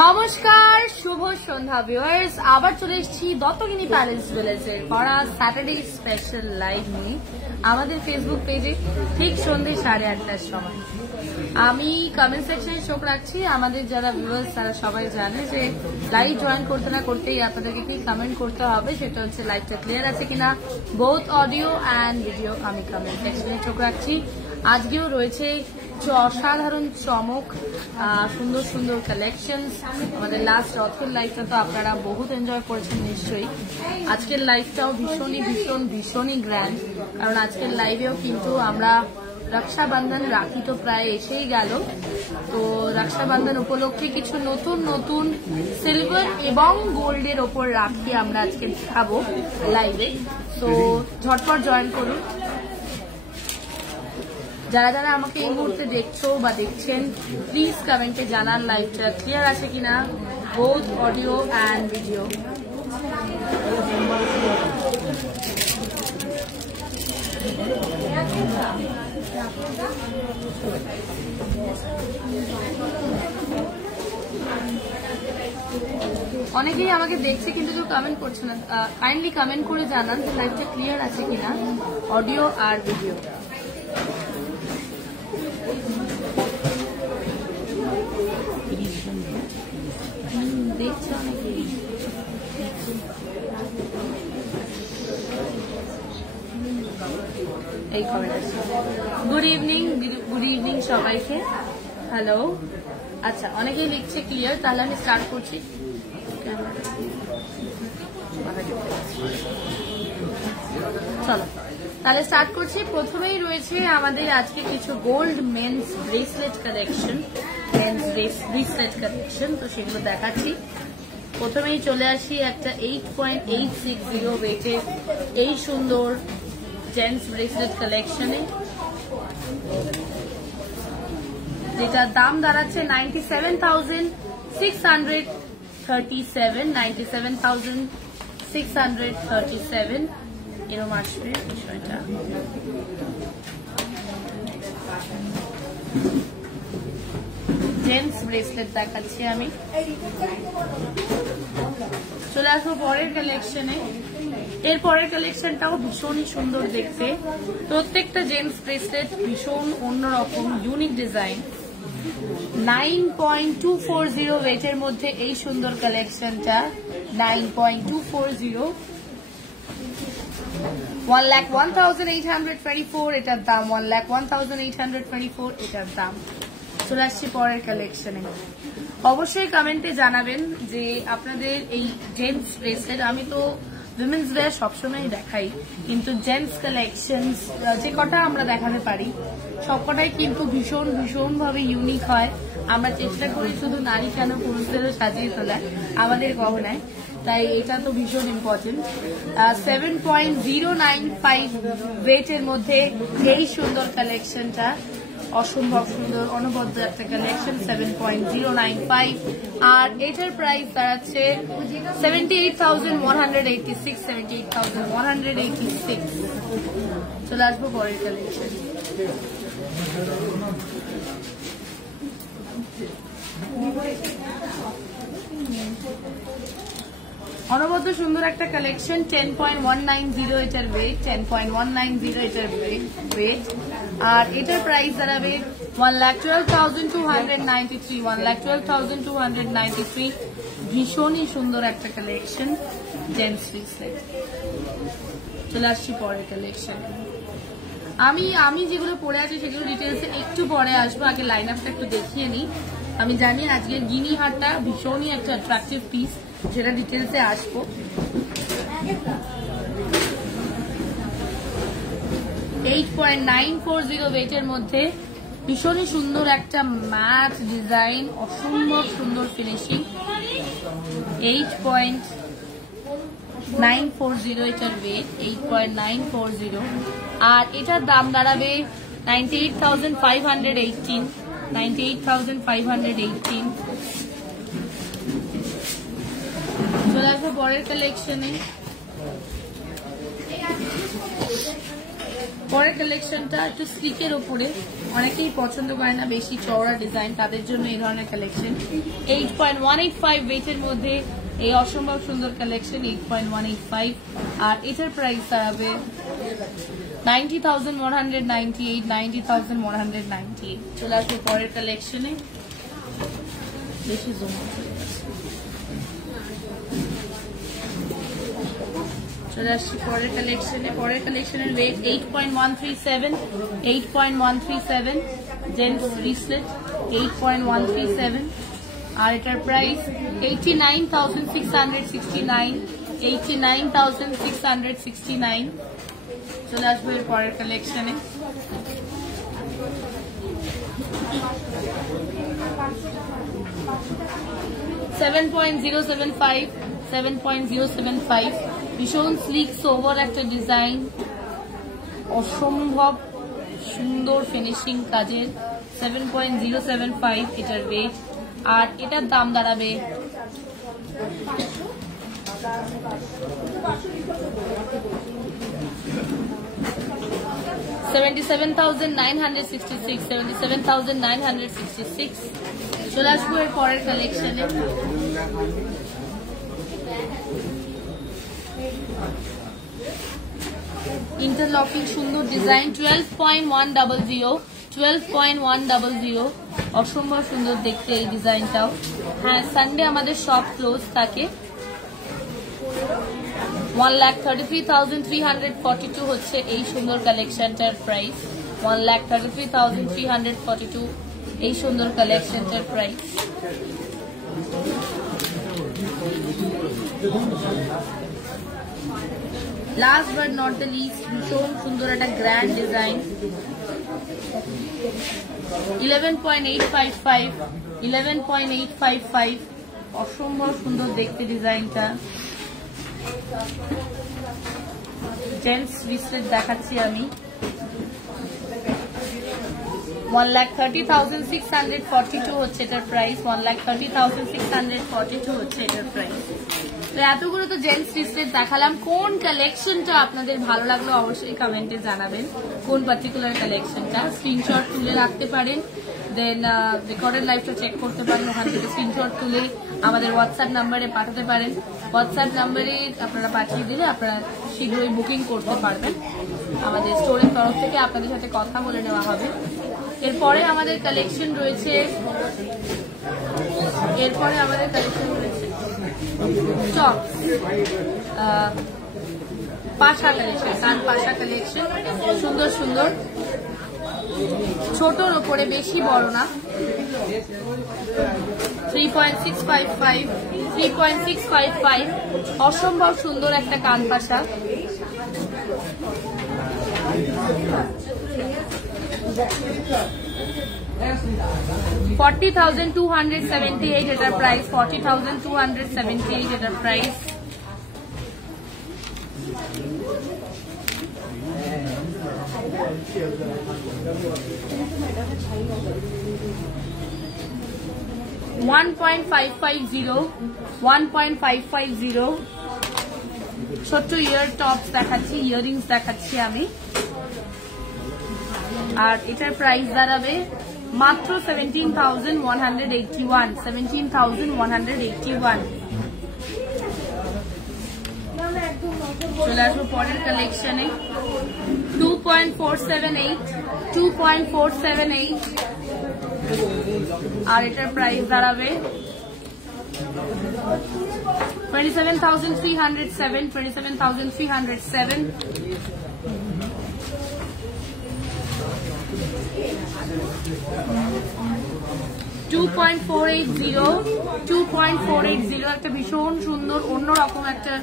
নমস্কার, শুভ সন্ধ্যা ভিউয়ার্স। আবার চলে এসেছি দত্তগিনী প্যালেস জুয়েলার্সের করা স্যাটারডে স্পেশাল লাইভ নিয়ে আমাদের ফেসবুক পেজে ঠিক সন্ধ্যে 8:30টার সময়। আমি কমেন্ট সেকশনে চোখ রাখছি। আমাদের যারা ভিউয়ার্স তারা সবাই জানে যে লাইভ জয়েন করতে না করতেই আপনাদেরকে কি কমেন্ট করতে হবে, সেটা হচ্ছে লাইভটা ক্লিয়ার আছে কিনা, বোথ অডিও অ্যান্ড ভিডিও। আমি কমেন্ট সেকশনে চোখ রাখছি। আজকেও রয়েছে অসাধারণ চমক, সুন্দর সুন্দর কালেকশনস। আমাদের লাস্ট রথের লাইভটা তো আপনারা বহুত এনজয় করেছেন নিশ্চয়ই। আজকের লাইভটাও ভীষণই গ্র্যান্ড, কারণ আজকের লাইভেও কিন্তু আমরা রক্ষাবন্ধন, রাখি তো প্রায় এসেই গেল, তো রক্ষাবন্ধন উপলক্ষে কিছু নতুন নতুন সিলভার এবং গোল্ডের ওপর রাখি আমরা আজকে দেখাবো লাইভে। তো ঝটপট জয়েন করুন। যারা যারা আমাকে এই মুহূর্তে দেখছো বা দেখছেন, প্লিজ কমেন্টে জানান লাইভটা ক্লিয়ার আছে কিনা, বোথ অডিও অ্যান্ড ভিডিও। অনেকেই আমাকে দেখছে কিন্তু কেউ কমেন্ট করছে না। কাইন্ডলি কমেন্ট করে জানান যে লাইভটা ক্লিয়ার আছে কিনা, অডিও আর ভিডিও। দেখছে অনেকেই। এই কমেন্ট আছে। গুড ইভিনিং সবাইকে। হ্যালো। আচ্ছা, অনেকেই লিখছে ক্লিয়ার, তাহলে আমি স্টার্ট করছি। চলো তাহলে স্টার্ট করছি। প্রথমেই রয়েছে আমাদের আজকে কিছু গোল্ড মেন্স ব্রেসলেট কালেকশন, তো সেগুলো দেখাচ্ছি। প্রথমেই চলে আসি একটা 8.860 ওয়েটের এই সুন্দর জেন্টস ব্রেসলেট কালেকশনে, যেটার দাম দাঁড়াচ্ছে 97,637 এরকম আসবে বিষয়টা। জেন্টস ব্রেসলেট দেখাচ্ছি আমি। চলে আসবো পরের কালেকশনে। এর পরের কালেকশনটাও ভীষণই সুন্দর দেখতে। প্রত্যেকটা জেন্টস ব্রেসলেট ভীষণ অন্যরকম, ইউনিক ডিজাইন। 9.240 ওয়েটের মধ্যে এই সুন্দর কালেকশনটা। 9.240, 1,01,824 এটার দাম। 1,01,824 এটার দাম। চলে আসছি পরের কালেকশনে। অবশ্যই কমেন্টে জানাবেন যে আপনাদের এই জেন্টস ব্রেসলেট, আমি তো উইমেন্স ওয়্যার সবসময় দেখাই, কিন্তু জেন্টস কালেকশন যে কটা আমরা দেখাতে পারি সবকটাই কিন্তু ভীষণ ভাবে ইউনিক হয়। আমরা চেষ্টা করি শুধু নারী কেন পুরুষদেরও সাজিয়ে তোলা আমাদের গহনায়, তাই এটা তো ভীষণ ইম্পর্টেন্ট। 7.095 ওয়েটের মধ্যে এই সুন্দর কালেকশনটা, অসম্ভব সুন্দর অনবদ্য একটা কালেকশন। 7.095, আর এটার প্রাইস দাঁড়াচ্ছে 78,186। চলে আসবো পরের কালেকশন। অনবদ্য সুন্দর একটা কালেকশন। 10.190 এটার ওয়েট, 10.190 এটার ওয়েট, আর এটার প্রাইস দাঁড়াবে 1,12,293। 1,12,293। ভীষণই সুন্দর একটা কালেকশন জেন্টস ব্রেসলেট। চলে আসছি পরের কালেকশন। আমি যেগুলো পরে আছি সেগুলো ডিটেলসে একটু পরে আসবো, আগে লাইন আপটা একটু দেখিয়ে নিই। আমি জানি আজকের গিনি হারটা ভীষণই একটা অ্যাট্রাকটিভ পিস, যেটা ডিটেলসে আসবো। 8.940 ওয়েটের মধ্যে ভীষণই সুন্দর একটা ম্যাট ডিজাইন, অসম্ভব সুন্দর ফিনিশিং। 8.940 এটার ওয়েট, 8.940, আর এটার দাম দাঁড়াবে 98,518। 98,518। চলে আসবো পরের কালেকশনে। পরের কালেকশনটা একটু স্লিকের উপরে, অনেকেই পছন্দ করে না বেশি চওড়া ডিজাইন, তাদের জন্য এই ধরনের কালেকশন। 8.185 ওয়েটের মধ্যে এই অসম্ভব সুন্দর কালেকশন, 8.185। আর এটার প্রাইস দাঁড়াবে 90,198, 90,198। চলে আসবে পরের কালেকশনে, বেশি জুম চলে আসছি পরের কালেকশনে। পরের কালেকশনের রেট 8.137, 8.137 জেন্টস ব্রেসলেট, 8.137। আর এটার প্রাইস 89,669, 89,669। চলে আসবো এর পরের কালেকশনে। $7.075, ভীষণ স্লিক সোভার একটা ডিজাইন, অসম্ভব সুন্দর ফিনিশিং কাজের, 7.075 এটার ওয়েট। আর এটার দাম দাঁড়াবে 77,966, 77,966। চলে আসবো এর পরের কালেকশনে। ইন্টারলকিং সুন্দর ডিজাইন, 12.100, 12.100, অসম্ভব সুন্দর দেখতে এই ডিজাইনটাও। হ্যাঁ, সানডে আমাদের শপ ক্লোজ থাকে। 1,33,342 হচ্ছে এই সুন্দর কালেকশনটার প্রাইস, 1,33,342 এই সুন্দর কালেকশনটার price. Last but not the least, ভীষণ সুন্দর একটা গ্র্যান্ড ডিজাইন, 11.855, 11.855, অসম্ভব সুন্দর দেখতে ডিজাইনটা। জেন্টস ব্রেসলেট দেখাচ্ছি আমি, 1,30,642 হচ্ছে এটার প্রাইস, 1,30,642 হচ্ছে এটার প্রাইস। তো এতগুলো তো জেন্টস ব্রেসলেট দেখালাম, কোন কালেকশনটা আপনাদের ভালো লাগলো অবশ্যই কমেন্টে জানাবেন, কোন পার্টিকুলার কালেকশনটা। স্ক্রিনশট তুলে রাখতে পারেন, দেন রেকর্ডেড লাইভটা চেক করতে পারেন, ওখান থেকে স্ক্রিনশট তুলে আমাদের হোয়াটসঅ্যাপ নাম্বারে পাঠাতে পারেন। হোয়াটসঅ্যাপ নাম্বারে আপনারা পাঠিয়ে দিলে আপনারা শীঘ্রই বুকিং করতে পারবেন, আমাদের স্টোরের তরফ থেকে আপনাদের সাথে কথা বলে নেওয়া হবে। এরপরে আমাদের কালেকশন রয়েছে, টপ পাশা কালেকশন, কান পাশা কালেকশন, সুন্দর সুন্দর, ছোটর ওপরে, বেশি বড় না। 3.655, 3.655, অসম্ভব সুন্দর একটা কান পাশা। $40,278 এটার প্রাইস, 40,278 এটার প্রাইস। $1.550, ছোট্ট ইয়ার টপস দেখাচ্ছি, ইয়ারিংস দেখাচ্ছি আমি। আর এটার প্রাইস দাঁড়াবে মাত্র 17,181, 17,181। চলে আসবো পরের কালেকশনে। 2.478, 2.478, আর এটার প্রাইস দাঁড়াবে 27,307, 27,307। $2.480, একটা ভীষণ সুন্দর অন্যরকম একটা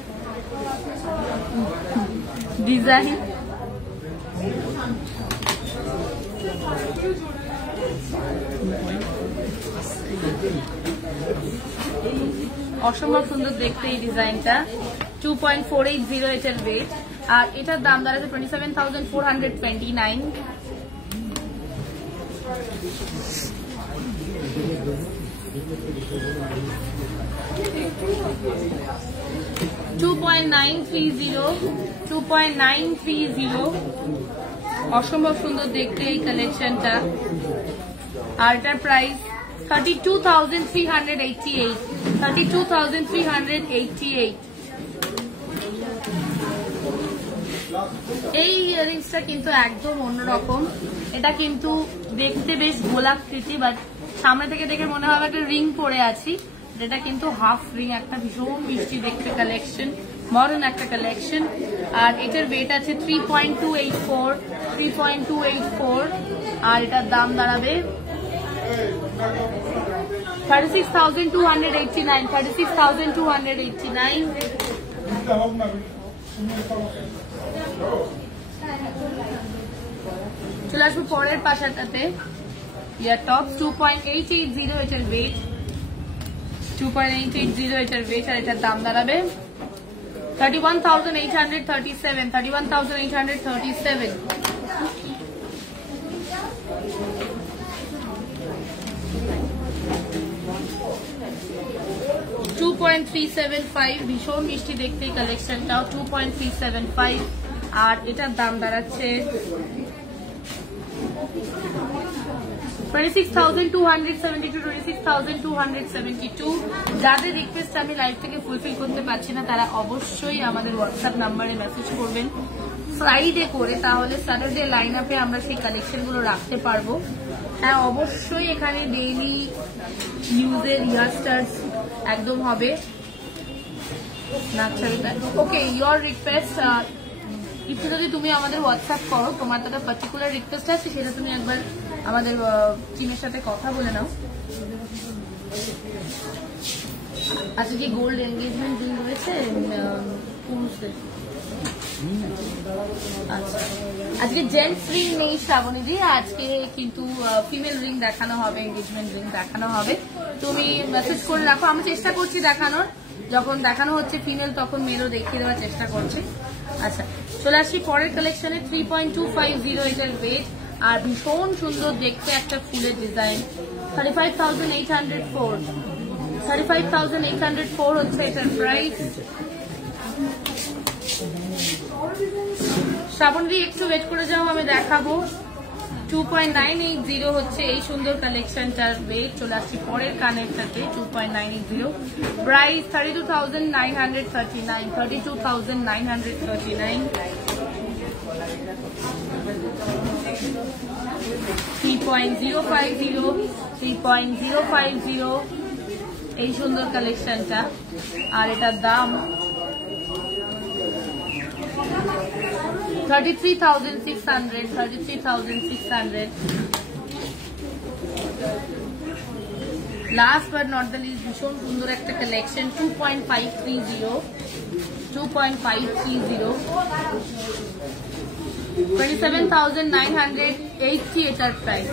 ডিজাইন, অসম্ভব সুন্দর দেখতে এই ডিজাইনটা। 2.480 এটার ওয়েট, আর এটার দাম দাঁড়াচ্ছে 27,429। $2.930, অসম্ভব সুন্দর দেখতে এই কালেকশনটা। আর এটার প্রাইস 32,388, 32,388। এই ইয়ারিংসটা কিন্তু একদম অন্যরকম। এটা কিন্তু দেখতে বেশ গোলাকৃতি, বাট সামনে থেকে দেখে মনে হবে একটা রিং পরে আছি, যেটা কিন্তু হাফ রিং। একটা ভীষণ মিষ্টি দেখতে কালেকশন, মডার্ন একটা কালেকশন। আর এটার ওয়েট আছে 3.284, আর এটার দাম দাঁড়াবে 36,289, 36,289। চলে আসবো পরের পাশাটাতে। ইয়ার টপ 2.880 এটার ওয়েট, 2.880 এটার ওয়েট। আর এটার দাম দাঁড়াবে 31,837, 31,837। 2.375, ভীষণ মিষ্টি দেখতে কালেকশনটাও, 2.375। আর এটার দাম দাঁড়াচ্ছে 26,272, 26,272। যাদের রিকোয়েস্ট আমি লাইভ থেকে ফুলফিল করতে পারছি না, তারা অবশ্যই আমাদের হোয়াটসঅ্যাপ নাম্বারে মেসেজ করবেন ফ্রাইডে করে, তাহলে স্যাটারডে লাইন আপে আমরা সেই কালেকশনগুলো রাখতে পারবো। হ্যাঁ, অবশ্যই এখানে ডেইলি নিউজের ইয়ারস্টার্স একদম হবে। ওকে, ইয়োর রিকোয়েস্ট একটু যদি তুমি আমাদের হোয়াটসঅ্যাপ করো, তোমার তো একটা পার্টিকুলার রিকোয়েস্ট আছে, সেটা তুমি একবার আমাদের টিমের সাথে কথা বলে নাও। আচ্ছা, কি গোল্ড এনগেজমেন্ট রিং রয়েছে পুরুষদের? আচ্ছা, আজকে জেন্টস রিং নেই শ্রাবণীজি, আজকে কিন্তু ফিমেল রিং দেখানো হবে, এনগেজমেন্ট রিং দেখানো হবে। তুমি মেসেজ করে রাখো, আমি চেষ্টা করছি দেখানোর। যখন দেখানো হচ্ছে ফিমেল, তখন মেলও দেখিয়ে দেওয়ার চেষ্টা করছি। আচ্ছা, চলে আসি পরের কালেকশনে। 3.250 এটার ওয়েট, আর ভীষণ সুন্দর দেখতে একটা ফুলের ডিজাইন। 35,804, 35,804 হচ্ছে এটার প্রাইস। শ্রাবণী একটু ওয়েট করে যাও, আমি দেখাবো। 2.980 হচ্ছে এই সুন্দর কালেকশনটার ওয়েট। চলে আসছি পরের কানেরটাতে। 2.980, প্রাইস 32,939, 32,939। 3.050, 3.050 এই সুন্দর কালেকশনটা। আর এটার দাম 33,600, 33,600। Last but not the least, ভীষণ সুন্দর একটা কালেকশন। 2.530, 2.530, 27,980 এটার প্রাইস।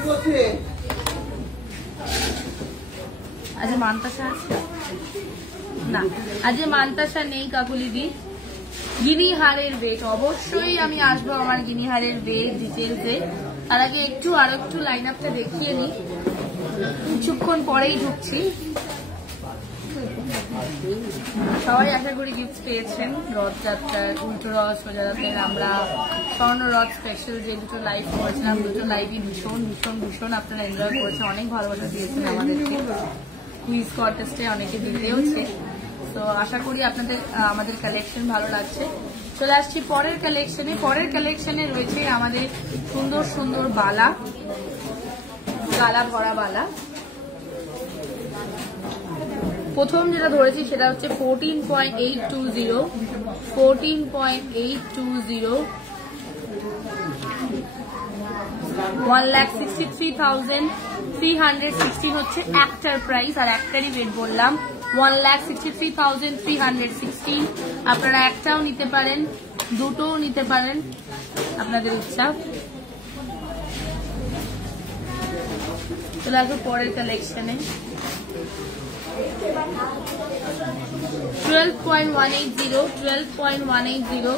আজ মান্তাসা আছে না? আজ মান্তাসা নেই কাকুলিদি। গিনিহারের ওয়েট, অবশ্যই আমি আসবো আমার গিনিহারের ওয়েট ডিটেলসে। তার আগে আর একটু লাইন আপটা দেখিয়ে নিই, কিছুক্ষণ পরেই ঢুকছি। সবাই আশা করি গিফট পেয়েছেন রথযাত্রার, উল্টো রথ, সোজা রথের। আমরা স্বর্ণ রথ স্পেশাল যে দুটো লাইভ করেছিলাম, দুটো লাইভই ভীষণ ভীষণ ভীষণ আপনারা এনজয় করেছেন, অনেক ভালোবাসা দিয়েছেন আমাদেরকে। কুইজ কন্টেস্টে অনেকে জিতেওছে। তো আশা করি আপনাদের আমাদের কালেকশন ভালো লাগছে। চলে আসছি পরের কালেকশনে। পরের কালেকশনে রয়েছে আমাদের সুন্দর সুন্দর বালা, গালা ভরা বালা। প্রথম যেটা ধরেছি সেটা হচ্ছে 14.820, 14.820, 1,63,316 হচ্ছে একটার প্রাইস। আর একটারই রেট বললাম 1,63,316। আপনারা একটাও নিতে পারেন, দুটোও নিতে পারেন, আপনাদের ইচ্ছা। চলে আসবো পরের কালেকশনে। 12.180, 12.180,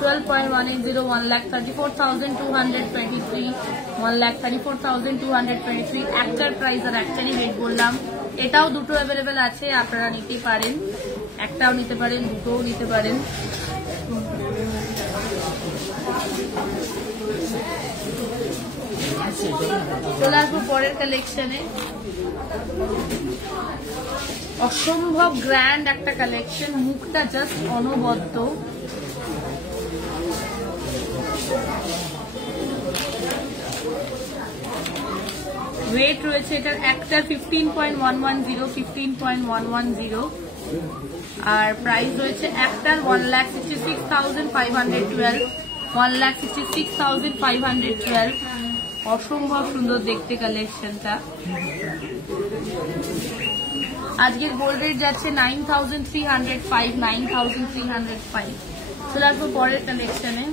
12.180, 1,34,223, 1,34,223 একটার প্রাইস। আর একটারই রেট বললাম। এটাও দুটো অ্যাভেলেবেল আছে, আপনারা নিতে পারেন, একটাও নিতে পারেন, দুটোও নিতে পারেন। পরের কালেকশনে। অসম্ভব গ্র্যান্ড একটা কালেকশন, মুখটা জাস্ট অনবদ্য। ওয়েট রয়েছে এটার একটা 15.110, 15.110, আর প্রাইস রয়েছে একটার 1,66,512, 1,66,512। অসম্ভব সুন্দর দেখতে কালেকশনটা। আজকের গোল্ড রেট যাচ্ছে 9,305, 9,305। চলে আসবো পরের কালেকশনে।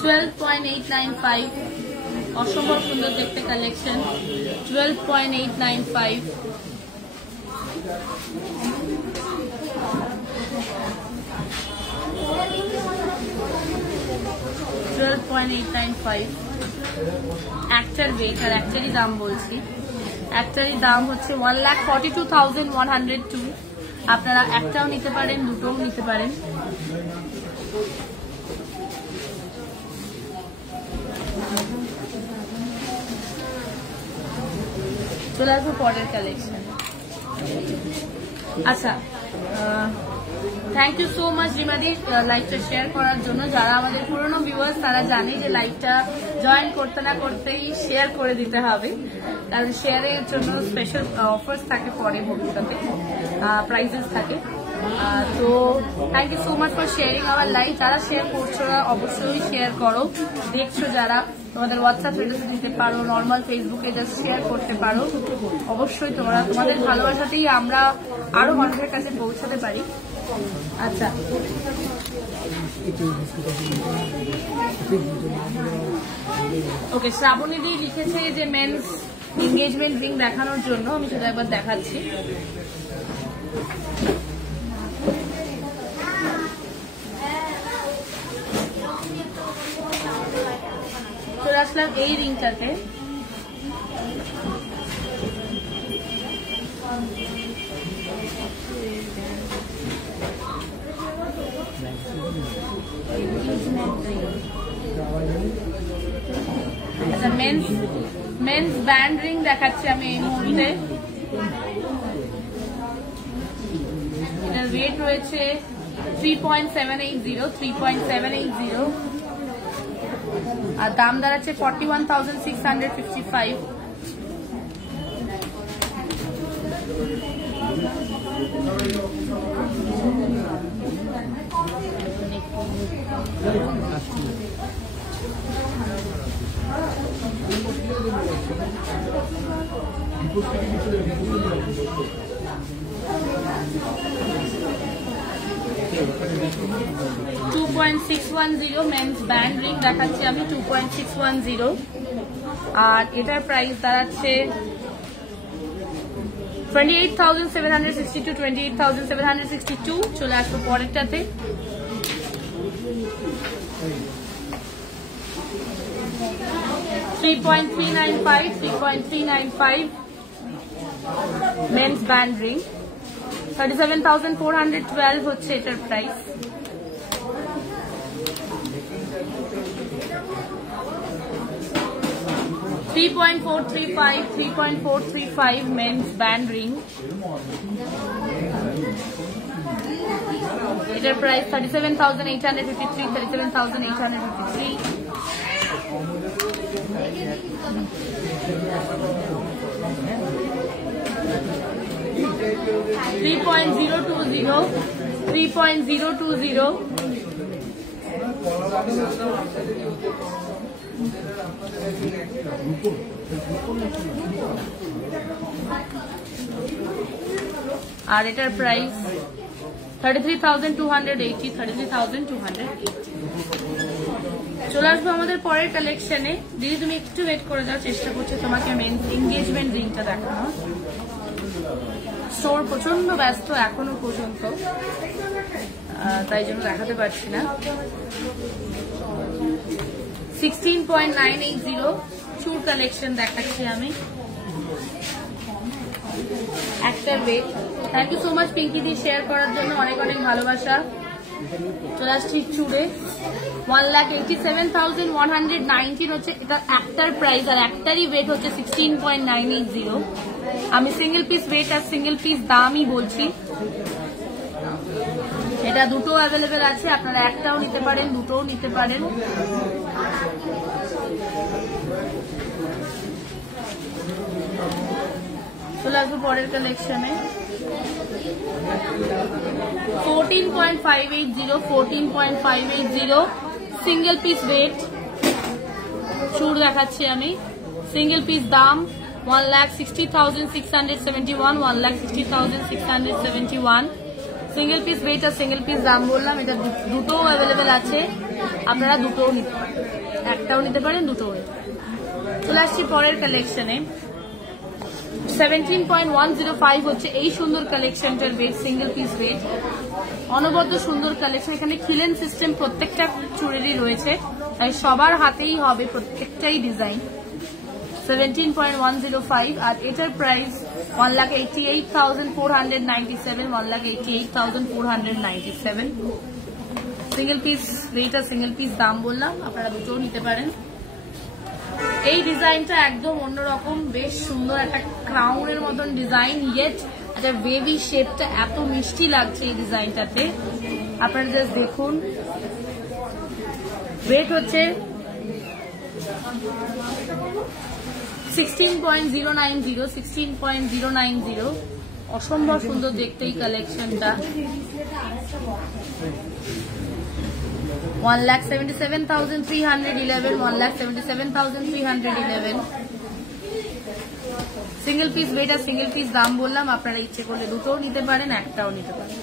12.895, অসম্ভব সুন্দর দেখতে কালেকশন। 12.895। একটার ওয়েট আর একটারই দাম বলছি। একটারই দাম হচ্ছে 1,42,102। আপনারা একটাও নিতে পারেন, দুটোও নিতে পারেন। চলে আসবো পরের কালেকশন। আচ্ছা, থ্যাংক ইউ সো মাচ রিমাদি লাইভটা শেয়ার করার জন্য। যারা আমাদের পুরনো ভিউয়ার্স তারা জানে যে লাইভটা জয়েন করতে না করতেই শেয়ার করে দিতে হবে, কারণ শেয়ারের জন্য স্পেশাল অফার্স থাকে পরে, ভবিষ্যতে প্রাইজেস থাকে। তো thank you so much for sharing our live. যারা শেয়ার করছো না অবশ্যই শেয়ার করো। দেখছো যারা, তোমাদের হোয়াটসঅ্যাপ স্ট্যাটাসে দিতে পারো, নর্মাল ফেসবুকে জাস্ট শেয়ার করতে পারো। অবশ্যই তোমাদের ভালোবাসাতেই আমরা আরো মানুষের কাছে পৌঁছাতে পারি। আচ্ছা, ওকে, শ্রাবণীদি লিখেছে যে মেন্স এনগেজমেন্ট রিং দেখানোর জন্য। আমি সেটা একবার দেখাচ্ছি। চলে আসলাম এই রিংটাতে। আচ্ছা, মেন্স ব্যান্ড রিং দেখাচ্ছি আমি এই মুহূর্তে। এটার ওয়েট রয়েছে 3.780, 3.780, আর দাম দাঁড়াচ্ছে 41,655। $2.610 মেন্স ব্যান্ড রিং দেখাচ্ছি আমি, 2.610, আর এটার প্রাইস দাঁড়াচ্ছে 28,762, 28,762। চলে আসবো পরেরটাতে। $3.395 মেন্স ব্যান্ড রিং, 37,412 হচ্ছে এটার প্রাইস। $3.435 মেন্স ব্যান্ড রিং, এটার প্রাইস 37,853, 37,853। $3.020 আর এটার প্রাইস 33,280, 33,280। চলে আসবো আমাদের পরের কালেকশনে। দিদি তুমি একটু ওয়েট করে যাও, চেষ্টা করছি তোমাকে মেন্স এনগেজমেন্ট রিংটা দেখানো। স্টোর প্রচন্ড ব্যস্ত এখনো পর্যন্ত, তাই জন্য দেখাতে পারছি না। 16.980 চুর কালেকশন দেখাচ্ছি আমি। একটা wait. Thank you so much Pinky di share করার জন্য, অনেক অনেক ভালোবাসা। চলে আসছি চুড়ে 1,87,119 হচ্ছে এটা একটার প্রাইস, আর একটারই ওয়েট হচ্ছে 16.980। আমি সিঙ্গেল পিস ওয়েট আর সিঙ্গেল পিস দামই বলছি। এটা দুটো অ্যাভেলেবেল আছে, আপনারা একটাও নিতে পারেন, দুটোও নিতে পারেন। চলে আসবো পরের কালেকশনে 14.580 সিঙ্গেল পিস ওয়েট চুড় দেখাচ্ছি আমি। সিঙ্গেল পিস দাম 1,60,671, 1,60,671। সিঙ্গেল পিস ওয়েট আর সিঙ্গেল পিস দাম বললাম। এটা দুটো অ্যাভেলেবেল আছে, আপনারা দুটোও নিতে পারেন, একটাও নিতে পারেন, দুটোও নিতে পারেন। চলে আসছি পরের কালেকশনে 17.105 হচ্ছে এই সুন্দর কালেকশনটার ওয়েট, সিঙ্গেল পিস ওয়েট, অনবদ্য সুন্দর কালেকশন। এখানে খিলেন সিস্টেম প্রত্যেকটা চুড়েরই রয়েছে, তাই সবার হাতেই হবে প্রত্যেকটাই ডিজাইন। 17.105 আর এটার প্রাইস 1,88,497, 1,88,497। সিঙ্গেল পিস ওয়েট আর সিঙ্গেল পিস দাম বললাম, আপনারা দুটোও নিতে পারেন। এই ডিজাইনটা একদম অন্যরকম, বেশ সুন্দর একটা ক্রাউনের মতন ডিজাইন, ইয়েট একটা বেবি শেপটা এত মিষ্টি লাগছে এই ডিজাইনটাতে, আপনারা জাস্ট দেখুন। ওয়েট হচ্ছে 16.090, অসম্ভব সুন্দর দেখতে এই কালেকশনটা। 1,77,311, 1,77,311। সিঙ্গেল পিস ওয়েট আর সিঙ্গেল পিস দাম বললাম, আপনারা ইচ্ছে করলে দুটোও নিতে পারেন, একটাও নিতে পারেন।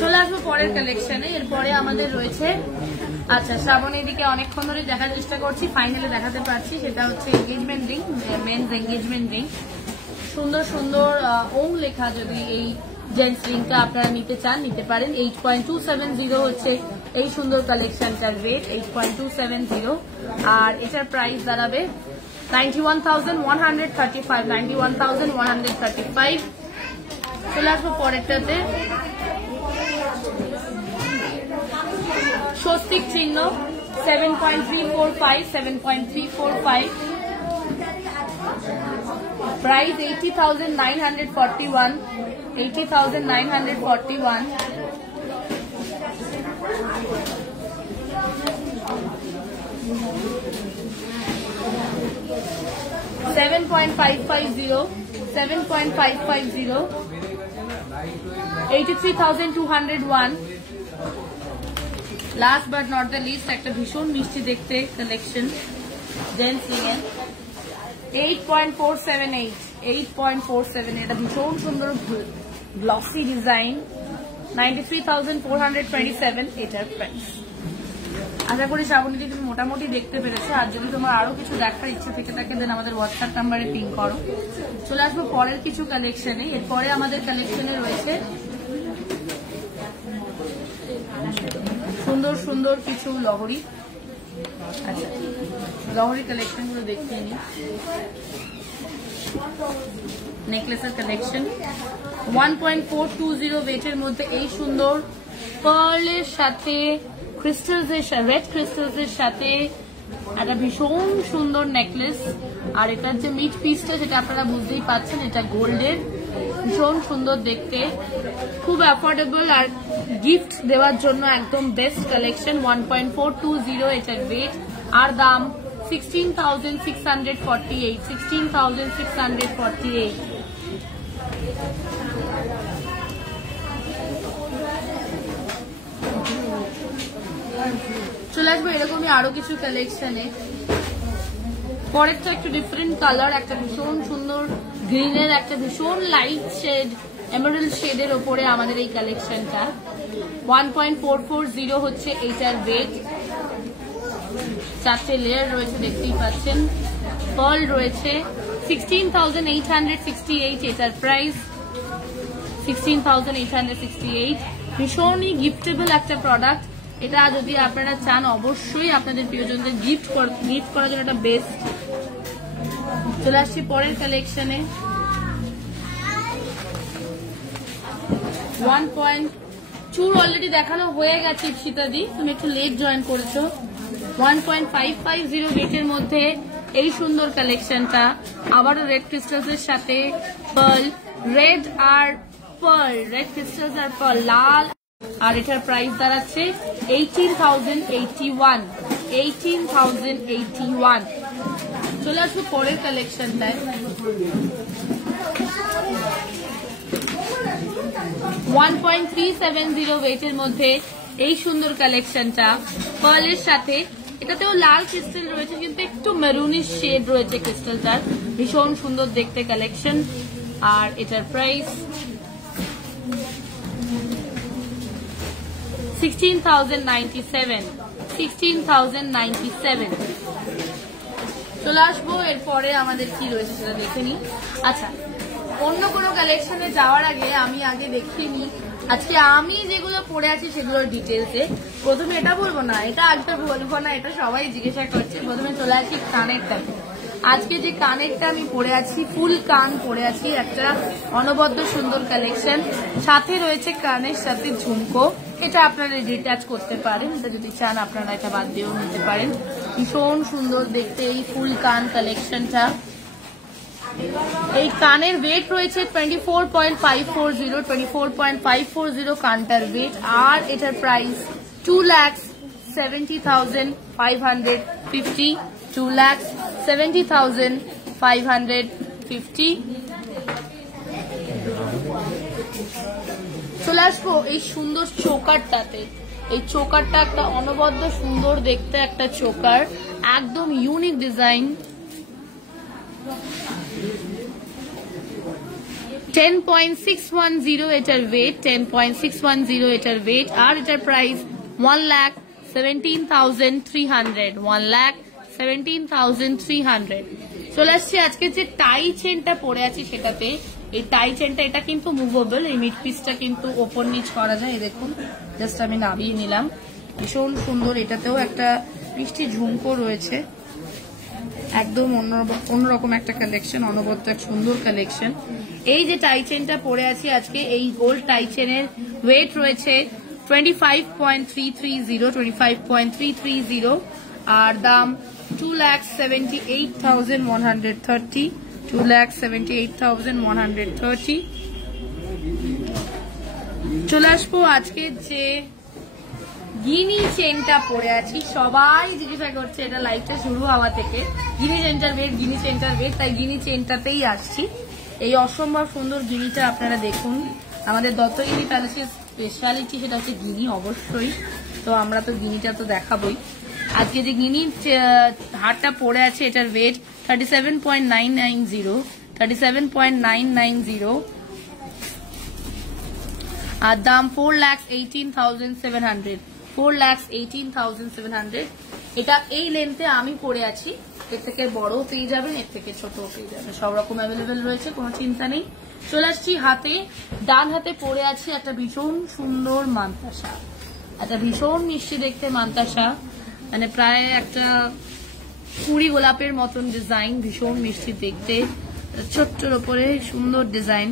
চলে আসবো পরের কালেকশনে। এরপরে আমাদের রয়েছে, আচ্ছা শ্রাবণ এদিকে অনেকক্ষণ ধরে দেখার চেষ্টা করছি, ফাইনালি দেখাতে পারছি, সেটা হচ্ছে engagement ring, men's engagement ring. সুন্দর সুন্দর ওং লেখা, যদি এই জেন্টস রিংটা আপনারা নিতে চান নিতে পারেন। 8.270 হচ্ছে এই সুন্দর কালেকশনটার ওয়েট, 8.270। আর এটার প্রাইস দাঁড়াবে 91,135, 91,135। চলে আসবো পরেরটাতে, স্বস্তিক চিহ্ন 7.345, 7.345। Price 80,941, 80,941। 7.550, 7.550, 83,201। Last but not the least, একটা ভীষণ মিষ্টি দেখতে কালেকশন জেন্টস রিং, 8.478, 8.47। এটা ভীষণ সুন্দর গ্লসি ডিজাইন, 93,427 এটার প্রাইস। আশা করি শ্রাবণীটি তুমি মোটামুটি দেখতে পেরেছো, আর যদি তোমার আরো কিছু দেখার ইচ্ছা থেকে থাকে দেন আমাদের হোয়াটসঅ্যাপ নাম্বারে পিং করো। চলে আসবো পরের কিছু কালেকশনে। এরপরে আমাদের কালেকশনে রয়েছে সুন্দর সুন্দর কিছু লহরি। আচ্ছা, লহরি কালেকশন গুলো দেখতে নিই। নেকলেসের কালেকশন 1.420 ওয়েটের মধ্যে এই সুন্দর পার্লের সাথে রেড ক্রিস্টালস এর সাথে একটা ভীষণ সুন্দর নেকলেস। আর এটার যে মিড পিসটা সেটা আপনারা বুঝতেই পাচ্ছেন, এটা গোল্ডের, ভীষণ সুন্দর দেখতে, খুব অ্যাফোর্ডেবল, আর গিফট দেওয়ার জন্য একদম বেস্ট কালেকশন। 1.420 এটার ওয়েট, আর দাম 16,648, 16,648। চলে আসবো এরকমই আরো কিছু কালেকশনে। পরেরটা একটু ডিফারেন্ট কালার, একটা ভীষণ সুন্দর গ্রিনের, একটা ভীষণ লাইট শেড এমারাল্ড শেডের ওপরে আমাদের এই কালেকশনটা। 1.440 হচ্ছে এইটার ওয়েট, 4টে লেয়ার রয়েছে দেখতেই পাচ্ছেন, পার্ল রয়েছে। 16,868 এটার প্রাইস, 16,868। ভীষণই গিফটেবল একটা প্রোডাক্ট। এটা যদি আপনারা চান অবশ্যই আপনাদের প্রিয়জনদের গিফট করার জন্য এটা বেস্ট। চলে আসছি পরের কালেকশনে। 1. চুর অলরেডি দেখানো হয়ে গেছে ইপসিতাদি, তুমি একটু লেট জয়েন করেছো। 1.550 ওয়েটের মধ্যে এই সুন্দর কালেকশনটা, আবারও রেড ক্রিস্টালস এর সাথে পার্ল, রেড আর পার্ল, রেড ক্রিস্টালস আর পার্ল লাল। আর এটার প্রাইস দাঁড়াচ্ছে 18,081। 18,081। চলে আসবো পরের কালেকশনটায়। 1.370 ওয়েটের মধ্যে এই সুন্দর কালেকশনটা পার্লের সাথে, এটাতেও লাল ক্রিস্টাল রয়েছে কিন্তু একটু মেরুনিশ শেড রয়েছে ক্রিস্টালটার, ভীষণ সুন্দর দেখতে কালেকশন। আর এটার প্রাইস 16,097। 16,097। চলে আসবো এরপরে আমাদের কি রয়েছে সেটা দেখে নি। আচ্ছা, অন্য কোনো কালেকশনে যাওয়ার আগে আমি আগে দেখিয়ে নি আজকে আমি যেগুলো পরে আছি সেগুলোর ডিটেলসে। প্রথমে এটা বলবো না, এটা আজকে বলবো না, এটা সবাই জিজ্ঞাসা করছে। প্রথমে চলে আসি কানেরটা। আজকে যে কানেরটা আমি পরে আছি, ফুল কান পরে আছি, একটা অনবদ্য সুন্দর কালেকশন, সাথে রয়েছে কানের সাথে ঝুমকো। এটা আপনারা ডিটাচ করতে পারেন, এটা যদি চান আপনারা এটা বাদ দিয়েও নিতে পারেন। ভীষণ সুন্দর দেখতে এই ফুল কান কালেকশনটা। এই কানের ওয়েট রয়েছে 24.540। 24.540 কানটার ওয়েট। আর এটার প্রাইস 2,70,550। 2,70,550। চলে আসবো এই সুন্দর চোকারটাতে। এই চোকারটা একটা অনবদ্য সুন্দর দেখতে একটা চোকার, একদম ইউনিক ডিজাইন। 10.610 এটার ওয়েট। 10.610 এটার ওয়েট। আর এটার প্রাইস 1,17,300। 1,17,300। চলে আসছি আজকে যে টাই চেনটা পরে আছি সেটাতে। এই টাই চেনটা এটা কিন্তু মুভেবল, এই মিড পিসটা কিন্তু ওপর নিচ করা যায়। দেখুন, জাস্ট আমি নামিয়ে নিলাম, ভীষণ সুন্দর। এটাতেও একটা মিষ্টি ঝুমকো রয়েছে, একদম অন্যরকম একটা কালেকশন, অনবদ্য এক সুন্দর কালেকশন। এই যে টাই চেনটা পরে আছি আজকে, এই গোল্ড টাই চেনের ওয়েট রয়েছে 25.330। 25.330। আর দাম 2,78,130। 2,78,130। চলে আসবো আজকে যে গিনি চেনটা পরে আছি। সবাই জিজ্ঞাসা করছে এটা লাইভটা শুরু হওয়া থেকে, গিনি চেনটার ওয়েট, গিনি চেনটার ওয়েট, তাই গিনি চেনটাতেই আসছি। এই অসম্ভব সুন্দর গিনিটা আপনারা দেখুন। আমাদের দত্তগিরি প্যালেসের স্পেশালিটি সেটা হচ্ছে গিনি, অবশ্যই। তো আমরা তো গিনিটা তো দেখাবোই। আজকে যে গিনি হারটা পরে আছে এটার ওয়েট 37.990। 37.990। আর দাম 4,18,700। 4,18,700। এটা এই লেন্থে আমি পরে আছি, এর থেকে বড় পেয়ে যাবেন, এর থেকে ছোট পেয়ে যাবেন, সব রকম অ্যাভেলেবেল রয়েছে, কোনো চিন্তা নেই। চলে আসছি হাতে, ডান হাতে পরে আছি একটা ভীষণ সুন্দর মান্তাসা, একটা ভীষণ মিষ্টি দেখতে মান্তাসা, মানে প্রায় একটা কুড়ি গোলাপের মতন ডিজাইন, ভীষণ মিষ্টি দেখতে, ছোট্টর ওপরে সুন্দর ডিজাইন,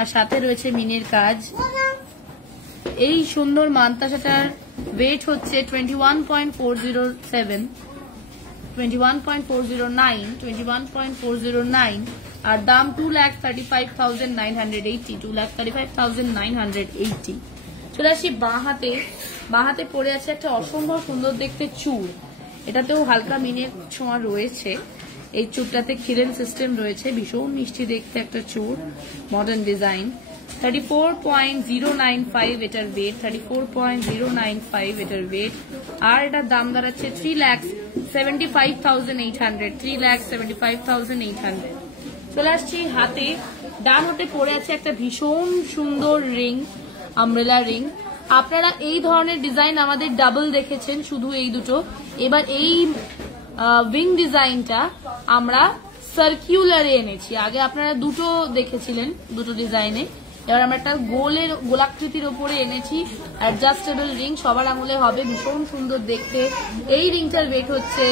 আর সাথে রয়েছে মিনের কাজ। এই সুন্দর মান্তাসাটার ওয়েট হচ্ছে 21.407। 21.409। 21.409। আর দাম 2,35,980। 2,35,980। চলে আসি বাঁ হাতে। বাঁ হাতে পরে আছে একটা অসম্ভব সুন্দর দেখতে চুর, এটাতেও হালকা মিনের ছোঁয়া রয়েছে। এই চুরটাতে খিরেন সিস্টেম রয়েছে, ভীষণ মিষ্টি দেখতে একটা চুর, মডার্ন ডিজাইন। 34.095 এটার ওয়েট। 34.095 এটার ওয়েট। আর এটার দাম দাঁড়াচ্ছে 3,75,800। 3,75,800। চলে আসছি হাতে, ডান হাতে পরে আছে একটা ভীষণ সুন্দর রিং, আমব্রেলা রিং। আপনারা এই ধরনের ডিজাইন আমাদের ডাবল দেখেছেন, শুধু এই দুটো। এবার এই উইং ডিজাইনটা আমরা সার্কুলারে এনেছি, আগে আপনারা দুটো দেখেছিলেন, দুটো ডিজাইনে। এবার আমরা একটা গোলাকৃতির ওপরে এনেছি, অ্যাডজাস্টেবল রিং, সবার আঙুলে হবে, ভীষণ সুন্দর দেখতে। এই রিংটার ওয়েট হচ্ছে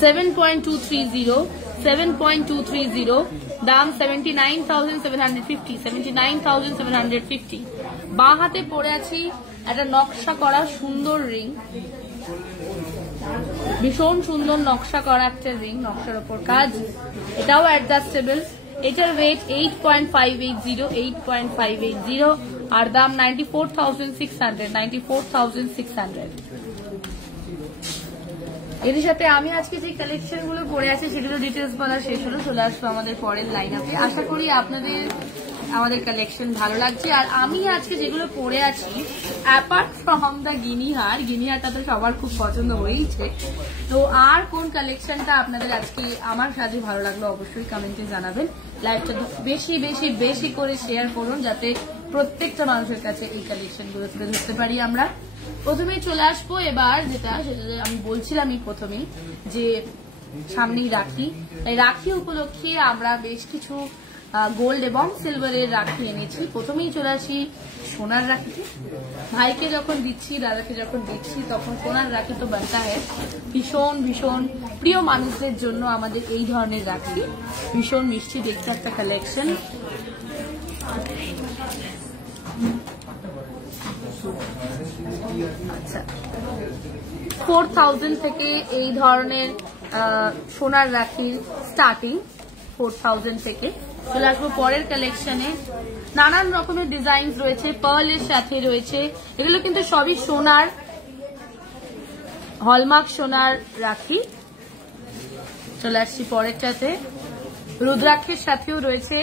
7.230। 7.230, দাম 79,750, 79,750। বাঁ হাতে পরে আছি একটা নকশা করা সুন্দর রিং, ভীষণ সুন্দর নকশা করা একটা রিং, নকশার উপর কাজ, এটাও অ্যাডজাস্টেবল। এটার ওয়েট 8.580, 8.580 আর দাম 94,600, 94,600। এর সাথে আমি আজকে যে কালেকশন গুলো পরে আছি সেগুলো ডিটেলস বলা শেষ হলো, চলে আসবো আমাদের পরের লাইন আপে। আশা করি আপনাদের আমাদের কালেকশন ভালো লাগছে। আর আমি আজকে যেগুলো পরে আছি, অ্যাপার্ট ফ্রম দ্য গিনিহার, গিনিহারটা তো সবার খুব পছন্দ হয়েছে, তো আর কোন কালেকশনটা আপনাদের আজকে আমার সাথে ভালো লাগলো অবশ্যই কমেন্টে জানাবেন। লাইভটা বেশি বেশি বেশি করে শেয়ার করুন যাতে প্রত্যেকটা মানুষের কাছে এই কালেকশন গুলো তুলে ধরতে পারি আমরা। প্রথমে চলে আসবো এবার সেটা আমি বলছিলামই প্রথমেই যে সামনেই রাখি, রাখি উপলক্ষে আমরা বেশ কিছু গোল্ড এবং সিলভারের রাখি এনেছি। প্রথমেই চলে আসি সোনার রাখিতে। ভাইকে যখন দিচ্ছি, দাদাকে যখন দিচ্ছি, তখন সোনার রাখি তো বানতা হয়। ভীষণ ভীষণ প্রিয় মানুষদের জন্য আমাদের এই ধরনের রাখি, ভীষণ মিষ্টি দেখতে একটা কালেকশন। আচ্ছা, 4,000 থেকে এই ধরনের সোনার রাখির স্টার্টিং, 4,000 থেকে। চলে আসবো পরের কালেকশনে। নানান রকমের ডিজাইন রয়েছে, পার্লের সাথে রয়েছে, এগুলো কিন্তু সবই সোনার, হলমার্ক সোনার রাখি। চলে আসছি পরেরটাতে, রুদ্রাক্ষের সাথেও রয়েছে,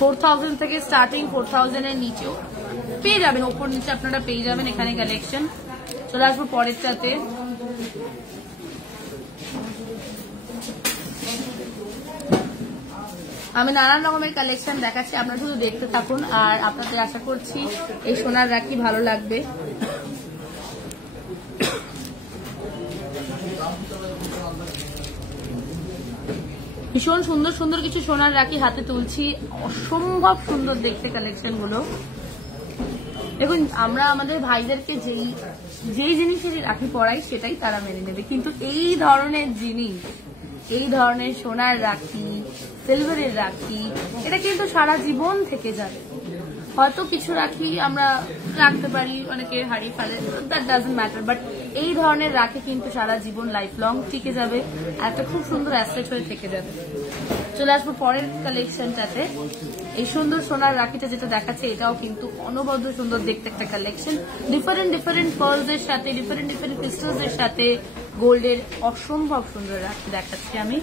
4,000 থেকে স্টার্টিং, 4,000 এর নিচেও পেয়ে যাবেন, ওপর নিচে আপনারা পেয়ে যাবেন এখানে কালেকশন। চলে আসবো পরেরটাতে, আমি নানান রকমের কালেকশন দেখাচ্ছি, আপনারা শুধু দেখতে থাকুন আর আপনাদের আশা করছি এই সোনার রাখি ভালো লাগবে। ভীষণ সুন্দর সুন্দর কিছু সোনার রাখি হাতে তুলছি, অসম্ভব সুন্দর দেখতে কালেকশন গুলো। দেখুন, আমরা আমাদের ভাইদেরকে যেই জিনিসের রাখি পরাই সেটাই তারা মেনে নেবে, কিন্তু এই ধরনের জিনিস, এই ধরনের সোনার রাখি, সিলভারের রাখি, এটা কিন্তু সারা জীবন থেকে যাবে। হয়তো কিছু রাখি আমরা রাখতে পারি, অনেকে হারিয়ে ফেলে, দ্যাট ডাজন্ট ম্যাটার, বাট এই ধরনের রাখি কিন্তু সারা জীবন লাইফ লং টিকে যাবে, একটা খুব সুন্দর অ্যাসেট হয়ে থেকে যাবে। চলে আসবো পরের কালেকশনটাতে। এই সুন্দর সোনার রাখিটা যেটা দেখাচ্ছে, এটাও কিন্তু অনবদ্য সুন্দর দেখতে একটা কালেকশন, ডিফারেন্ট ডিফারেন্ট পার্লস এর সাথে, ডিফারেন্ট ডিফারেন্ট ক্রিস্টালস এর সাথে গোল্ডের অসম্ভব সুন্দর রাখি দেখাচ্ছি আমি।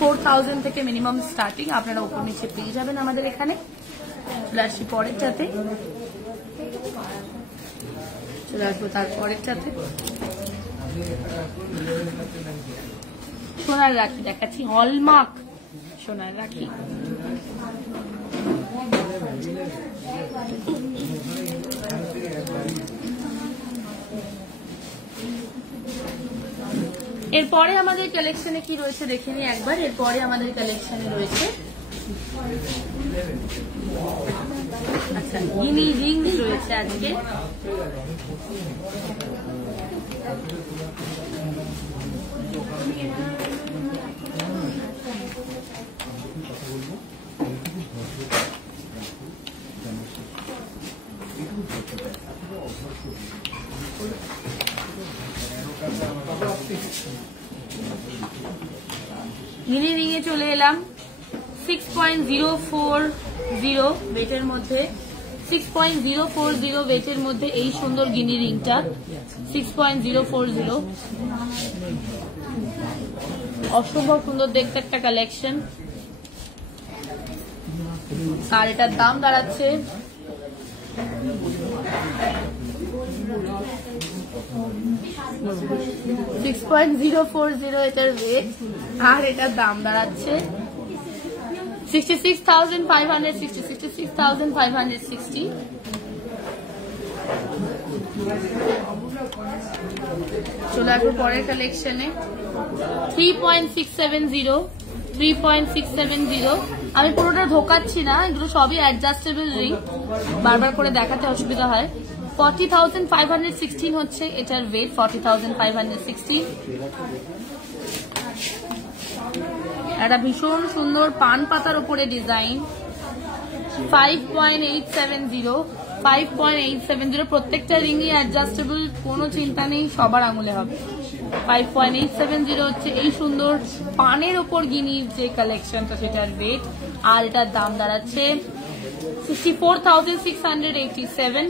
4,000 থেকে মিনিমাম স্টার্টিং, আপনারা উপর নিচে পেয়ে যাবেন আমাদের এখানে। চলে আসছি পরেরটাতে, চলে আসবো তার পরেরটাতে। সোনার রাখি দেখাচ্ছি, হলমার্ক সোনার রাখি। এরপরে আমাদের কালেকশনে কি রয়েছে দেখে নিই একবার। এরপরে আমাদের কালেকশনে রয়েছে আচ্ছা গিনি রিংস রয়েছে আজকে। গিনি রিংয়ে চলে এলাম 6.040 ওয়েটের মধ্যে, 6.040 ওয়েটের মধ্যে এই সুন্দর গিনি রিংটা 6.040, অসম্ভব সুন্দর দেখতে একটা কালেকশন। আর এটার দাম দাঁড়াচ্ছে 6.040 এটার ওয়েট, আর এটার দাম দাঁড়াচ্ছে 66,560, 66,560। চলে আসবো পরের কালেকশনে 3.670। আমি পুরোটা ঢোকাচ্ছি না, এগুলো সবই অ্যাডজাস্টেবল রিং, বারবার করে দেখাতে অসুবিধা হয়। 40,516 হচ্ছে এটার ওয়েট, 40,516। একটা ভীষণ সুন্দর পান পাতার উপরে ডিজাইন, 5.870 প্রত্যেকটা রিংই অ্যাডজাস্টেবল, কোনো চিন্তা নেই, সবার আঙুলে হবে। 5.870 হচ্ছে এই সুন্দর পানের ওপর গিনির যে কালেকশনটা সেটার রেট, আর এটার দাম দাঁড়াচ্ছে 64,687।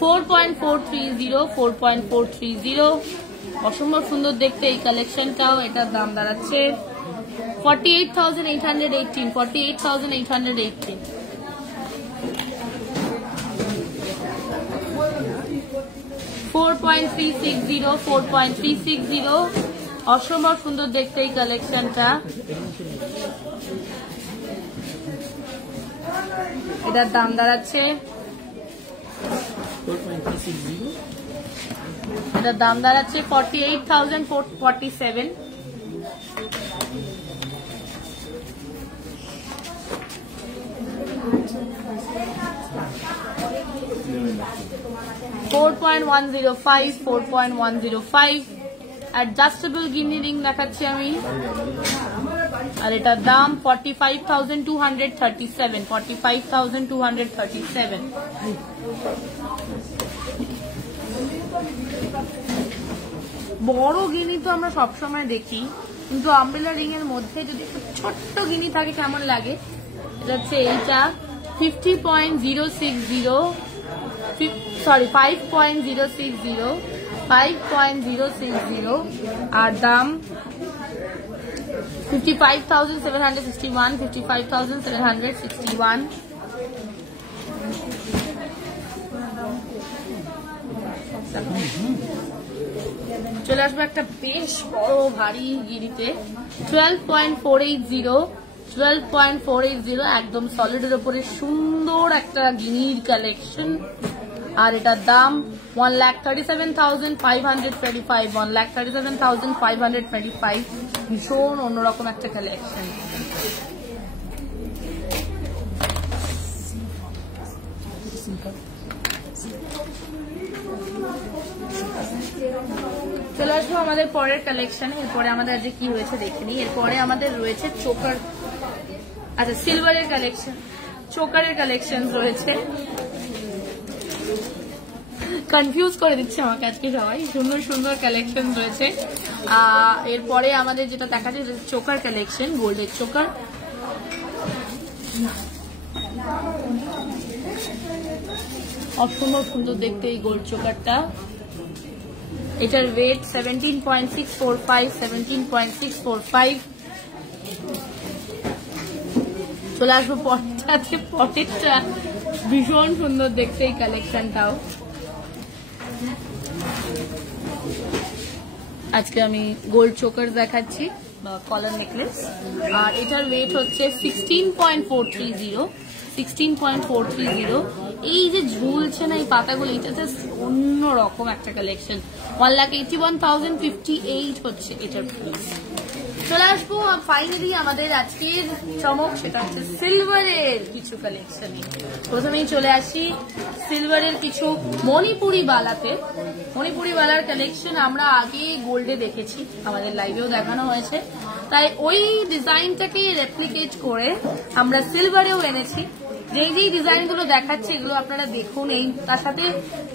4.430 অসম্ভব সুন্দর দেখতে এই কালেকশনটাও, এটার দাম দাঁড়াচ্ছে 48,818। 48,818। 4.360 অসম্ভব সুন্দর দেখতে এই কালেকশনটা, এটার দাম দাঁড়াচ্ছে 48,447। 4.105 অ্যাডজাস্টেবল গিনি রিং দেখাচ্ছি আমি, আর এটার দাম 45,237। 45,237। বড় গিনি তো আমরা সবসময় দেখি, কিন্তু আমব্রেলা রিং এর মধ্যে যদি ছোট্ট গিনি থাকে কেমন লাগে। এটা হচ্ছে এইটা 5.060 আর দাম 55,761। 55,761। চলে আসবো একটা বেশ বড় ভারী গিরিতে, 12.480 একদম সলিডের উপরে সুন্দর একটা গিনির কালেকশন, আর এটার দাম 1,37,525। 1,37,525। ভীষণ অন্যরকম একটা কালেকশন। চলে আসবো আমাদের পরের কালেকশনে। এরপরে আমাদের আজকে কি রয়েছে দেখে নিই। এরপরে আমাদের রয়েছে চোকার, আচ্ছা সিলভারের কালেকশন, চোকারের কালেকশন রয়েছে। কনফিউজ করে দিচ্ছে আমাকে আজকে সবাই, সুন্দর সুন্দর কালেকশন রয়েছে। এরপরে আমাদের যেটা দেখাচ্ছে চোকার কালেকশন, গোল্ডের চোকার। অসম্ভব সুন্দর দেখতে এই গোল্ড চোকারটা, এটার ওয়েট 17.645। 17.645। চলে আসবো পরেরটাতে। পরেরটা ভীষণ সুন্দর দেখতে এই কালেকশনটাও। আজকে আমি গোল্ড চোকার দেখাচ্ছি, কলার নেকলেস, আর এটার ওয়েট হচ্ছে 16.430। 16.430। এই যে ঝুলছে না এই পাতাগুলো, এটা জাস্ট অন্যরকম একটা কালেকশন। 1,81,058 হচ্ছে এটার প্রাইস। চলে আসবো ফাইনালি আমাদের আজকের চমক, সেটা হচ্ছে সিলভারের কিছু কালেকশনে। প্রথমেই চলে আসি সিলভারের কিছু মণিপুরি বালাতে। মণিপুরি বালার কালেকশন আমরা আগে গোল্ডে দেখেছি, আমাদের লাইভেও দেখানো হয়েছে, তাই ওই ডিজাইনটাকে রেপ্লিকেট করে আমরা সিলভারেও এনেছি। যেই যেই ডিজাইনগুলো দেখাচ্ছে এগুলো আপনারা দেখুন, এই তার সাথে